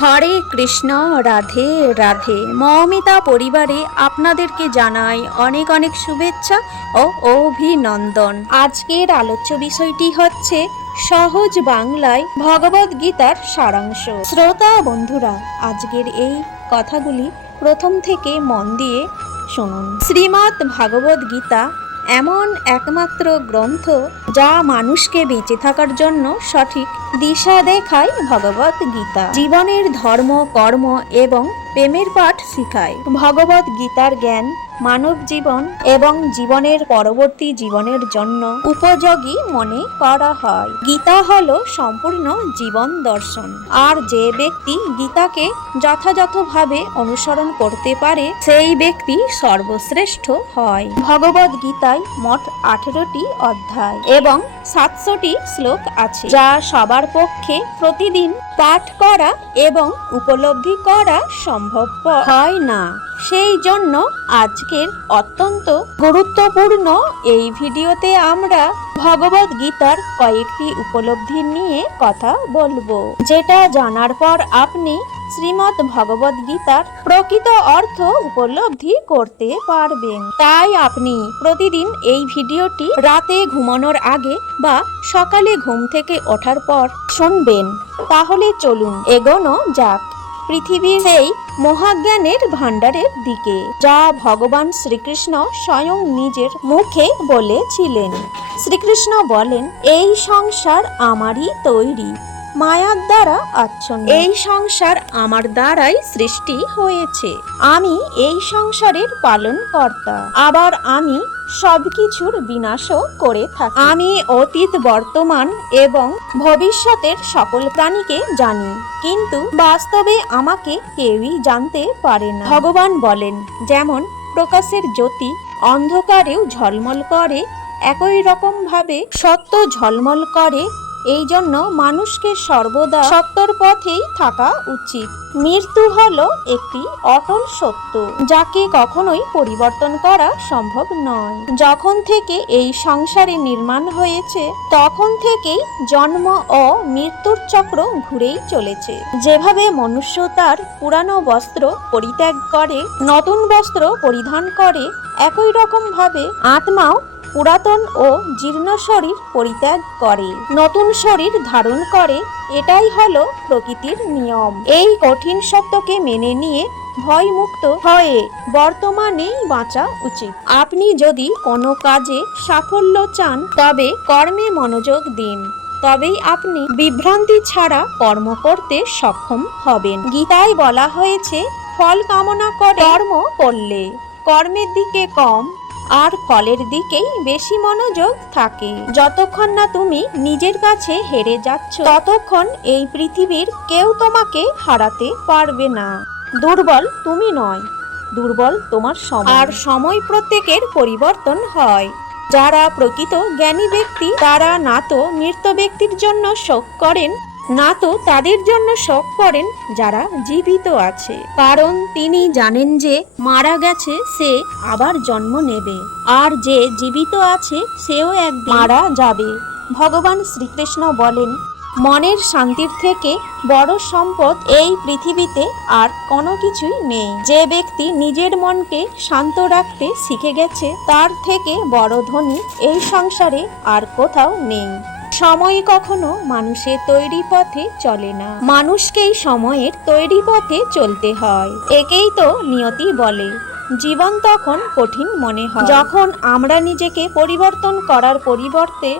হরে কৃষ্ণ, রাধে রাধে। মৌমিতা পরিবারে আপনাদেরকে জানাই অনেক অনেক শুভেচ্ছা ও অভিনন্দন। আজকের আলোচ্য বিষয়টি হচ্ছে সহজ বাংলায় ভগবদ গীতার সারাংশ। শ্রোতা বন্ধুরা, আজকের এই কথাগুলি প্রথম থেকে মন দিয়ে শুনুন। শ্রীমদ্ ভাগবত গীতা এমন একমাত্র গ্রন্থ যা মানুষকে বেঁচে থাকার জন্য সঠিক দিশা দেখায়। ভগবত গীতা জীবনের ধর্ম, কর্ম এবং প্রেমের পাঠ শিখায়। ভগবত গীতার জ্ঞান মানব জীবন এবং জীবনের পরবর্তী জীবনের জন্য উপযোগী মনে করা হয়। গীতা হলো সম্পূর্ণ জীবন দর্শন, আর যে ব্যক্তি গীতাকে যথাযথভাবে অনুসরণ করতে পারে সেই ব্যক্তি সর্বশ্রেষ্ঠ হয়। ভগবত গীতায় মোট 18টি অধ্যায় এবং 700টি শ্লোক আছে, যা সবার পক্ষে প্রতিদিন পাঠ করা এবং উপলব্ধি করা সম্ভব হয় না। সেই জন্য আজকের অত্যন্ত গুরুত্বপূর্ণ এই ভিডিওতে আমরা ভগবদ গীতার কয়েকটি উপলব্ধি নিয়ে কথা বলবো, যেটা জানার পর আপনি শ্রীমদ্ ভগবদ গীতার প্রকৃত অর্থ উপলব্ধি করতে পারবেন। তাই আপনি প্রতিদিন এই ভিডিওটি রাতে ঘুমানোর আগে বা সকালে ঘুম থেকে ওঠার পর শুনবেন। তাহলে চলুন এগোনো যাক পৃথিবীর সেই মহাজ্ঞানের ভাণ্ডারের দিকে, যা ভগবান শ্রীকৃষ্ণ স্বয়ং নিজের মুখে বলেছিলেন। শ্রীকৃষ্ণ বলেন, এই সংসার আমারই তৈরি, মায়ার দ্বারা আচ্ছন্ন। এই সংসার আমার দ্বারাই সৃষ্টি হয়েছে। আমি এই সংসারের পালন কর্তা, আবার আমি সবকিছুর বিনাশও করে থাকি। আমি অতীত, বর্তমান এবং ভবিষ্যতের সকল প্রাণীকে জানি, কিন্তু বাস্তবে আমাকে কেউই জানতে পারে না। ভগবান বলেন, যেমন প্রকাশের জ্যোতি অন্ধকারেও ঝলমল করে, একই রকম ভাবে সত্য ঝলমল করে। এই জন্য মানুষকে সর্বদা সত্যর পথেই থাকা উচিত। মৃত্যু হলো একটি অটল সত্য, যাকে কখনোই পরিবর্তন করা সম্ভব নয়। যখন থেকে এই সংসারে নির্মাণ হয়েছে, তখন থেকেই জন্ম ও মৃত্যুর চক্র ঘুরেই চলেছে। যেভাবে মনুষ্য তার পুরানো বস্ত্র পরিত্যাগ করে নতুন বস্ত্র পরিধান করে, একই রকম ভাবে আত্মাও পুরাতন ও জীর্ণ শরীর পরিত্যাগ করে নতুন শরীর ধারণ করে। এটাই হলো প্রকৃতির নিয়ম। এই কঠিন সত্যকে মেনে নিয়ে ভয়মুক্ত হয়ে বর্তমানেই বাঁচা উচিত। আপনি যদি কোনো কাজে সাফল্য চান, তবে কর্মে মনোযোগ দিন, তবেই আপনি বিভ্রান্তি ছাড়া কর্ম করতে সক্ষম হবেন। গীতায় বলা হয়েছে, ফল কামনা করে কর্ম করলে কর্মের দিকে কম আর ফলের দিকেই বেশি মনোযোগ থাকে। যতক্ষণ না তুমি নিজের কাছে হেরে যাচ্ছ, ততক্ষণ এই পৃথিবীর কেউ তোমাকে হারাতে পারবে না। দুর্বল তুমি নয়, দুর্বল তোমার সময়। আর সময় প্রত্যেকের পরিবর্তন হয়। যারা প্রকৃত জ্ঞানী ব্যক্তি, তারা না তো মৃত ব্যক্তির জন্য শোক করেন, না তো তাদের জন্য শোক করেন যারা জীবিত আছে, কারণ তিনি জানেন যে মারা গেছে সে আবার জন্ম নেবে, আর যে জীবিত আছে সেও একদিন মারা যাবে। ভগবান শ্রীকৃষ্ণ বলেন, মনের শান্তির থেকে বড় সম্পদ এই পৃথিবীতে আর কোনো কিছুই নেই। যে ব্যক্তি নিজের মনকে শান্ত রাখতে শিখে গেছে, তার থেকে বড় ধনী এই সংসারে আর কোথাও নেই। সময় কখনো মানুষের তৈরি পথে চলে না, মানুষকেই সময়ের তৈরি পথে চলতে হয়। একেই তো নিয়তি বলে। জীবন তখন কঠিন মনে হয় যখন আমরা নিজেকে পরিবর্তন করার পরিবর্তে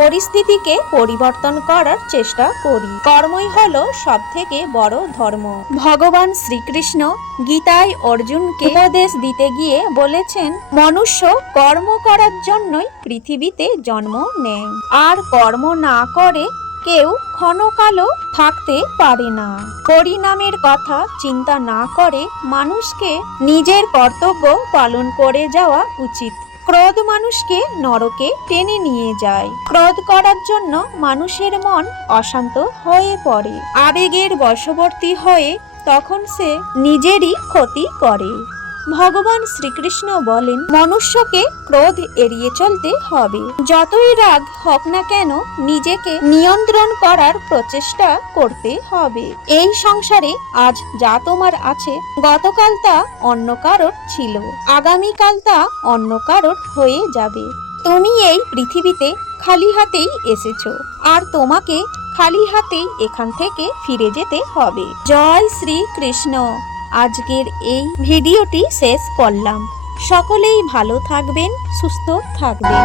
পরিস্থিতিকে পরিবর্তন করার চেষ্টা করি। কর্মই হলো সব থেকে বড় ধর্ম। ভগবান শ্রীকৃষ্ণ গীতায় অর্জুনকে উপদেশ দিতে গিয়ে বলেছেন, মনুষ্য কর্ম করার জন্যই পৃথিবীতে জন্ম নেয়, আর কর্ম না করে কেউ ক্ষণকালও থাকতে পারে না। পরিণামের কথা চিন্তা না করে মানুষকে নিজের কর্তব্য পালন করে যাওয়া উচিত। ক্রোধ মানুষকে নরকে টেনে নিয়ে যায়। ক্রোধ করার জন্য মানুষের মন অশান্ত হয়ে পড়ে, আবেগের বশবর্তী হয়ে তখন সে নিজেরই ক্ষতি করে। ভগবান শ্রীকৃষ্ণ বলেন মনুষ্যকে ক্রোধ এড়িয়ে চলতে হবে। যতই রাগ হোক না কেন নিজেকে নিয়ন্ত্রণ করার প্রচেষ্টা করতে হবে। এই সংসারে আজ যা তোমার আছে গতকাল তা অন্য কারোর ছিল, আগামীকাল তা অন্য কারোর হয়ে যাবে। তুমি এই পৃথিবীতে খালি হাতেই এসেছো, আর তোমাকে খালি হাতেই এখান থেকে ফিরে যেতে হবে। জয় শ্রী কৃষ্ণ। আজকের এই ভিডিওটি শেষ করলাম। সকলেই ভালো থাকবেন, সুস্থ থাকবেন।